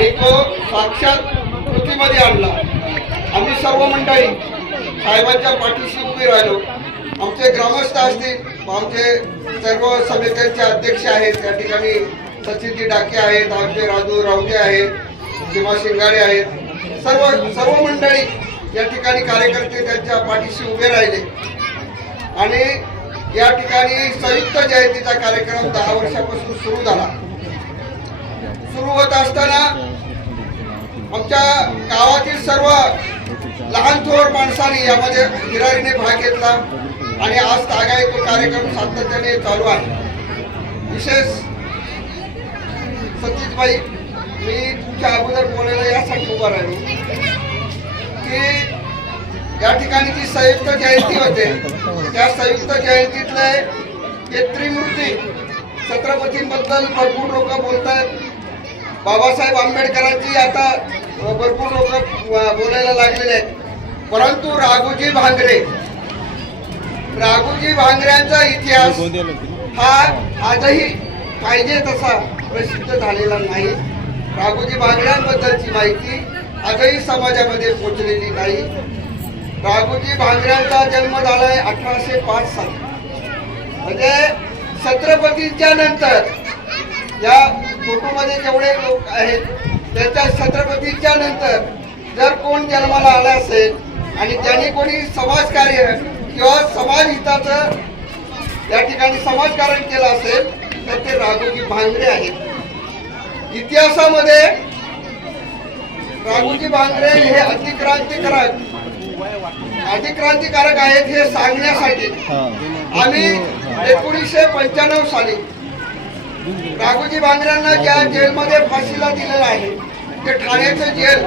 आणि तो साक्षात कृतीमध्ये आणला। आम्ही सर्व मंडळी साहेबांच्या पाठीशी उभी राहिलो। आमचे ग्रामस्थ असतील, आमचे सर्व समित्यांचे अध्यक्ष आहेत, त्या ठिकाणी सचिनजी डाके आहेत, आमचे राजू राऊते आहेत, सीमा शिंगाडे आहेत, सर्व मंडळी या ठिकाणी कार्यकर्ते त्यांच्या पाठीशी उभे राहिले। आणि या ठिकाणी संयुक्त जयंतीचा कार्यक्रम 10 वर्षापासून सुरू झाला। सुरू होत असताना आमच्या गावातील सर्व लहान थोर माणसांनी यामध्ये हिरारीने भाग घेतला आणि आज तागायत तो कार्यक्रम सातत्याने चालू आहे। विशेष सतीशबाई, मी तुमच्या अगोदर बोलायला यासाठी उभा राहिलो की या ठिकाणी जी संयुक्त जयंती होते त्या संयुक्त जयंतीतले हे त्रिमूर्ती छत्रपतींबद्दल भरपूर लोक बोलतात। बाबासाहेब आंबेडकरांची आता भरपूर लोक बोलायला लागलेले आहेत, परंतु राघोजी भांगऱ्यांचा इतिहास हा आजही पाहिजे तसा प्रसिद्ध झालेला नाही। राघोजी भांगऱ्यांबद्दलची माहिती आजही समाजामध्ये पोहोचलेली नाही। राघोजी भांगऱ्यांचा जन्म झालाय 1805 साली, म्हणजे छत्रपतींच्या नंतर या फोटोमध्ये जेवढे लोक आहेत त्याच्या छत्रपतींच्या नंतर जर कोण जन्माला आला असेल आणि त्यांनी कोणी समाजकार्य किंवा समाज हिताचं या ठिकाणी समाजकारण केलं असेल तर ते राघोजी भांगरे आहेत। इतिहासामध्ये राघोजी भांगरे हे अतिक्रांतिकारक आहेत हे सांगण्यासाठी आम्ही 1995 साली राघोजी भांगऱ्यांना ज्या जेलमध्ये फाशीला दिलेलं आहे ते ठाण्याचं जेल,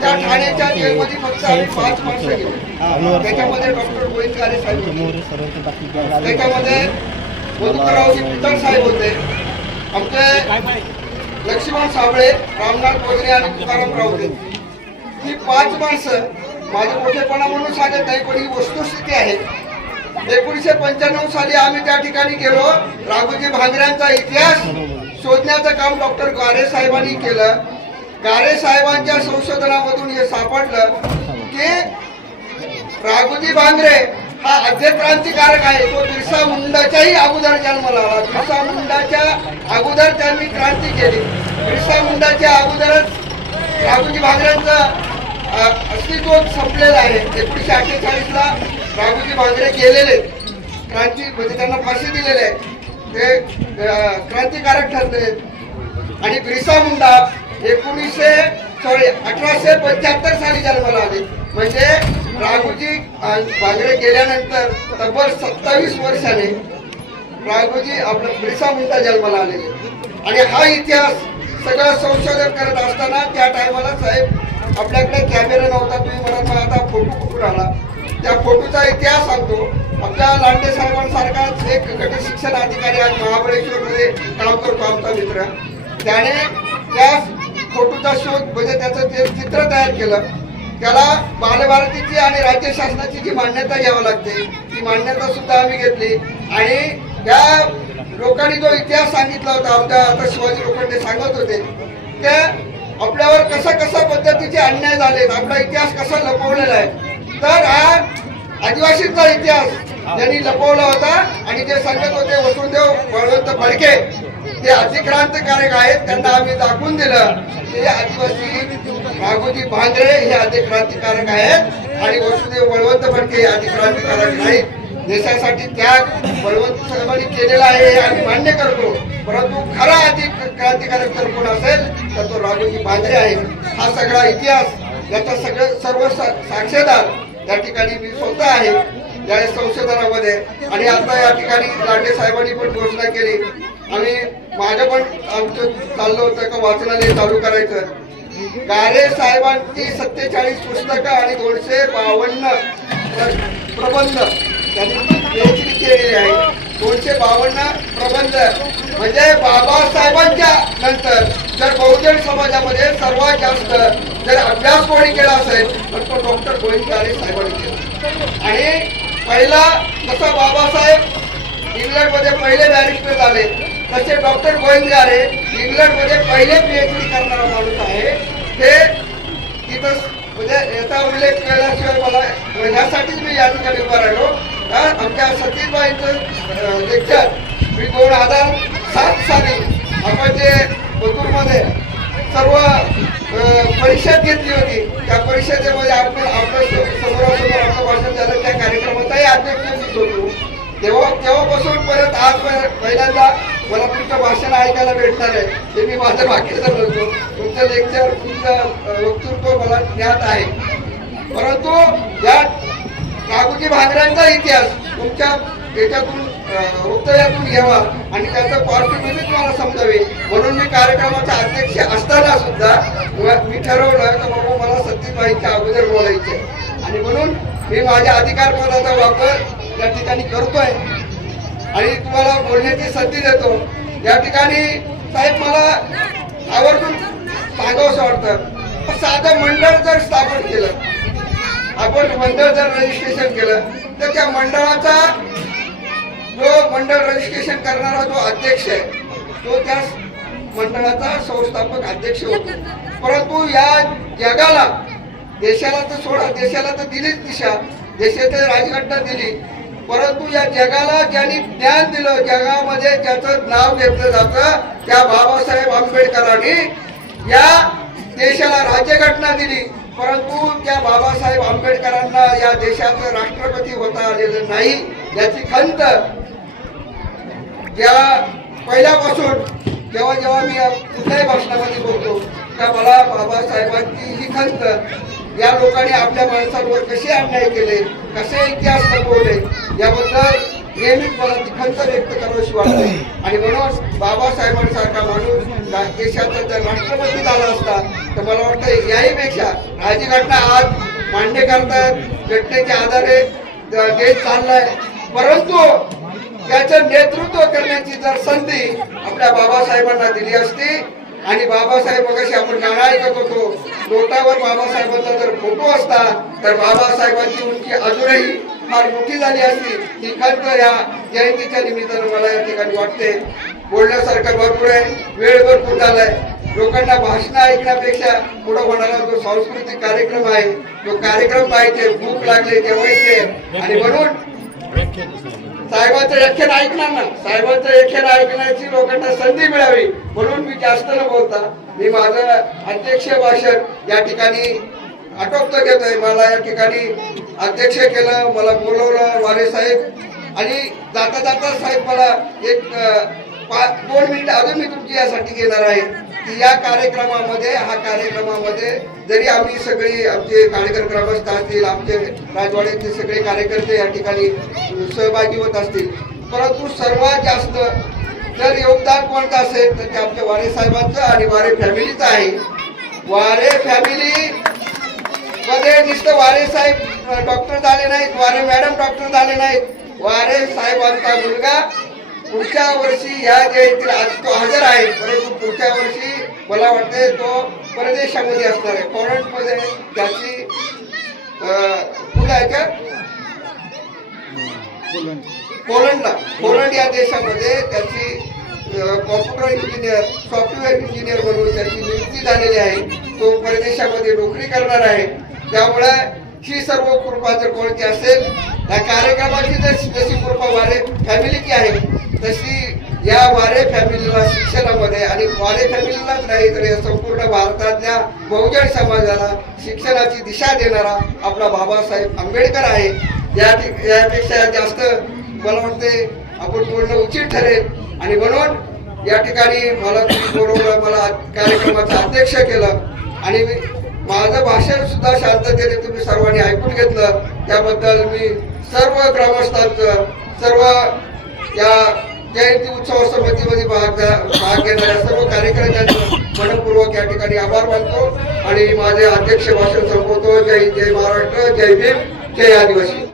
त्या ठाण्याच्या जेलमध्ये फक्त आम्ही 5 माणसं गेलो। त्याच्यामध्ये डॉक्टर गोविंदकारे साहेब होते, त्याच्यामध्ये मधुकररावजी पितळ साहेब होते, आमचे लक्ष्मण साबळे, रामनाथ बोजरे आणि तुकारामराव होते। ही 5 माणसं माझं मोठेपणा म्हणून सांगत नाही, पण ही वस्तुस्थिती आहे। 1995 साली आम्ही त्या ठिकाणी गेलो। राघोजी भांगऱ्यांचा इतिहास शोधण्याचं काम डॉक्टर गारे साहेबांनी केलं। गारे साहेबांच्या संशोधनामधून हे सापडलं की राघोजी भांगरे हा आद्यक्रांतिकारक आहे। तो बिरसा मुंडाच्याही अगोदर जन्माला आला। बिरसा मुंडाच्या अगोदर त्यांनी क्रांती केली। बिरसा मुंडाच्या अगोदरच राघोजी भांगऱ्यांचं अस्तित्व संपलेलं आहे। 1948 ला राघोजी भांगरे गेलेले क्रांती, म्हणजे त्यांना फाशी दिलेले आहे, ते क्रांतिकारक ठरले। आणि बिरसा मुंडा 1875 साली जन्माला आले, म्हणजे राघोजी भांगरे गेल्यानंतर तब्बल 27 वर्षाने राघोजी आपलं बिरसा मुंडा जन्माला आलेले। आणि हा इतिहास सगळं संशोधन करत असताना त्या टायमाला साहेब आपल्याकडे कॅमेरा नव्हता, तुम्ही म्हणत मला आता फोटो कुठून आला, त्या फोटोचा इतिहास सांगतो। आमच्या लांडे साहेबांसारखाच एक गट शिक्षण अधिकारी आज महाबळेश्वरमध्ये काम करतो आमचा मित्र, त्याने त्या फोटोचा शोध म्हणजे त्याचं ते चित्र तयार केलं। त्याला बालभारतीची आणि राज्य शासनाची जी मान्यता घ्यावी लागते ती मान्यता सुद्धा आम्ही घेतली। आणि त्या लोकांनी जो इतिहास सांगितला होता, आमच्या आता शिवाजी लोखंडे सांगत होते, ते आपल्यावर कसा पद्धतीचे अन्याय झालेत, आपला इतिहास कसा लपवलेला आहे। तर हा आदिवासींचा इतिहास त्यांनी लपवला होता आणि ते सांगत होते वसुदेव बळवंत फडके ते अतिक्रांतिकारक आहेत, त्यांना आम्ही दाखवून दिलं की आदिवासी राघोजी भांगरे हे अतिक्रांतिकारक आहेत आणि वसुदेव बळवंत फडके हे अतिक्रांतिकारक नाहीत। देशासाठी त्याग बळवंत साहेबांनी केलेला आहे हे आम्ही मान्य करतो, परंतु खरा अतिक्रांतिकारक जर कोण असेल तर तो राघोजी भांगरे आहे। हा सगळा इतिहास याचा सर्व साक्षीदार या ठिकाणी मी स्वतः आहे या संशोधनामध्ये। आणि आता या ठिकाणी लांडे साहेबांनी पण घोषणा केली आणि माझं पण आमचं चाललं होतं का वाचनालय चालू करायचं। गारे साहेबांची 47 पुस्तकं आणि 252 प्रबंध त्यांनी PhD केलेली आहे। 252 प्रबंध म्हणजे बाबासाहेबांच्या नंतर जर बहुजन समाजामध्ये सर्वात जास्त जर अभ्यास कोणी केला असेल तर तो डॉक्टर गोविंदकारे साहेबांनी केला। आणि पहिला जसा बाबासाहेब इंग्लंडमध्ये पहिले बॅरिस्टर झाले तसे डॉक्टर गोविंदगारे इंग्लंडमध्ये पहिले PhD करणारा माणूस आहे. हे तिथं म्हणजे याचा उल्लेख केल्याशिवाय मला यासाठीच मी या ठिकाणी उभा राहिलो. आमच्या सतीशबाईंचं लेक्चर मी 2007 साली आपण जे मथुरमध्ये सर्व परिषद घेतली होती, त्या परिषदेमध्ये आपण आपलं समोरासमोर आपलं भाषण झालं, त्या कार्यक्रमाचाही अध्यक्ष मीच होतो. तेव्हापासून परत आज पहिल्यांदा मला तुमचं भाषण ऐकायला भेटणार आहे. ते मी माझं भाग्य समजतो. तुमचं लेक्चर, तुमचं वक्तृत्व मला ज्ञात आहे. परंतु या राघोजी भांगऱ्यांचा इतिहास तुमच्या याच्यातून वक्तव्यातून घ्यावा आणि त्याचं पार्श्वभूमी तुम्हाला समजावे म्हणून मी कार्यक्रमाचा अध्यक्ष असताना सुद्धा मी ठरवलं की बाबा मला सतीशबाईंच्या अगोदर बोलायचे आणि म्हणून मी माझ्या अधिकार पदाचा वापर या ठिकाणी करतोय आणि तुम्हाला बोलण्याची संधी देतो. या ठिकाणी साहेब मला आवर्जून सांगावंसं वाटतं, साधं मंडळ जर स्थापन केलं, आपण मंडळ जर रजिस्ट्रेशन केलं तर त्या मंडळाचा जो मंडळ रजिस्ट्रेशन करणारा जो अध्यक्ष आहे तो त्या मंडळाचा संस्थापक अध्यक्ष होतो. परंतु या जगाला, देशाला तर सोडा, देशाला तर दिलीच दिशा, देशाची राजघटना दिली, परंतु या जगाला ज्यांनी ज्ञान दिलं, जगामध्ये ज्याचं नाव घेतलं जातं त्या बाबासाहेब आंबेडकरांनी या देशाला राज्यघटना दिली. परंतु त्या बाबासाहेब आंबेडकरांना या देशाचं राष्ट्रपती होता आलेलं नाही, याची खंत या पहिल्यापासून जेव्हा जेव्हा मी कुठल्याही भाषणामध्ये बोलतो त्या मला बाबासाहेबांची ही खंत, या लोकांनी आपल्या माणसांवर कसे अन्याय केले, कसे इतिहास लपवले, याबद्दल नेहमीच मला ती खंत व्यक्त करावीशी वाटते. आणि म्हणून बाबासाहेबांसारखा माणूस देशाचा जर राष्ट्रपती झाला असता तर मला वाटतं याहीपेक्षा राज्यघटना आज मान्य करतात, घटनेच्या आधारे देश चाललाय, परंतु त्याचं नेतृत्व करण्याची जर संधी आपल्या बाबासाहेबांना दिली असती आणि बाबासाहेब कशी आपण गाणं ऐकत होतो, नोटावर बाबासाहेबांचा जर फोटो असता तर बाबासाहेबांची उंची अजूनही फार मोठी झाली असती. ही खंत या जयंतीच्या निमित्तानं मला या ठिकाणी वाटते. बोलण्यासारखं भरपूर आहे, वेळ भरपूर झालाय. लोकांना भाषण ऐकण्यापेक्षा पुढे होणारा जो सांस्कृतिक कार्यक्रम आहे तो कार्यक्रम पाहिजे, भूक लागले जेवायचे आणि म्हणून साहेबांचं व्याख्यान ऐकणार ना, साहेबांचं व्याख्यान ऐकण्याची लोकांना संधी मिळावी म्हणून मी जास्त न बोलता मी माझं अध्यक्ष भाषण या ठिकाणी आटोपत घेतोय. मला या ठिकाणी अध्यक्ष केलं, मला बोलवलं वारे साहेब आणि जाता जाता साहेब मला एक 2 मिनिट अजून मी तुमची यासाठी घेणार आहे की या कार्यक्रमामध्ये जरी आम्ही सगळी आमचे कार्यक्रम ग्रामस्थ असतील, आमचे राजवाड्याचे सगळे कार्यकर्ते या ठिकाणी सहभागी होत असतील, परंतु सर्वात जास्त जर योगदान कोणतं असेल तर ते आमच्या वारे साहेबांचं आणि वारे फॅमिलीचं आहे. वारे फॅमिली मध्ये नुसतं वारे साहेब डॉक्टर झाले नाहीत, वारे मॅडम डॉक्टर झाले नाहीत, वारे साहेबांचा मुलगा पुढच्या वर्षी या जयंतीला आज तो हजर आहे, परंतु पुढच्या वर्षी मला वाटते तो परदेशामध्ये असणार आहे, पोलंडमध्ये. त्याची पोलंड या देशामध्ये त्याची कॉम्प्युटर इंजिनियर, सॉफ्टवेअर इंजिनियर म्हणून त्याची नियुक्ती झालेली आहे. तो परदेशामध्ये नोकरी करणार आहे. त्यामुळे ही सर्व कृपा जर कोणती असेल, या कार्यक्रमाची जशी कृपा वारे फॅमिलीची आहे तशी या वारे फॅमिलीला शिक्षणामध्ये आणि वारे फॅमिलीलाच नाही तर या संपूर्ण भारतातल्या बहुजन समाजाला शिक्षणाची दिशा देणारा आपला बाबासाहेब आंबेडकर आहे. यापेक्षा जास्त मला वाटते आपण बोलणं उचित ठरेल आणि म्हणून या ठिकाणी मला तुम्ही बोलवलं, मला कार्यक्रमाचा अध्यक्ष केलं आणि माझं भाषण सुद्धा शांततेने तुम्ही सर्वांनी ऐकून घेतलं. त्याबद्दल मी सर्व ग्रामस्थांचं, सर्व या जयंती उत्सव समितीमध्ये भाग घेणाऱ्या सर्व कार्यकर्त्यांचं मनपूर्वक या ठिकाणी आभार मानतो आणि माझे अध्यक्ष भाषण संपवतो. जय जय महाराष्ट्र, जय भीम, जय आदिवासी.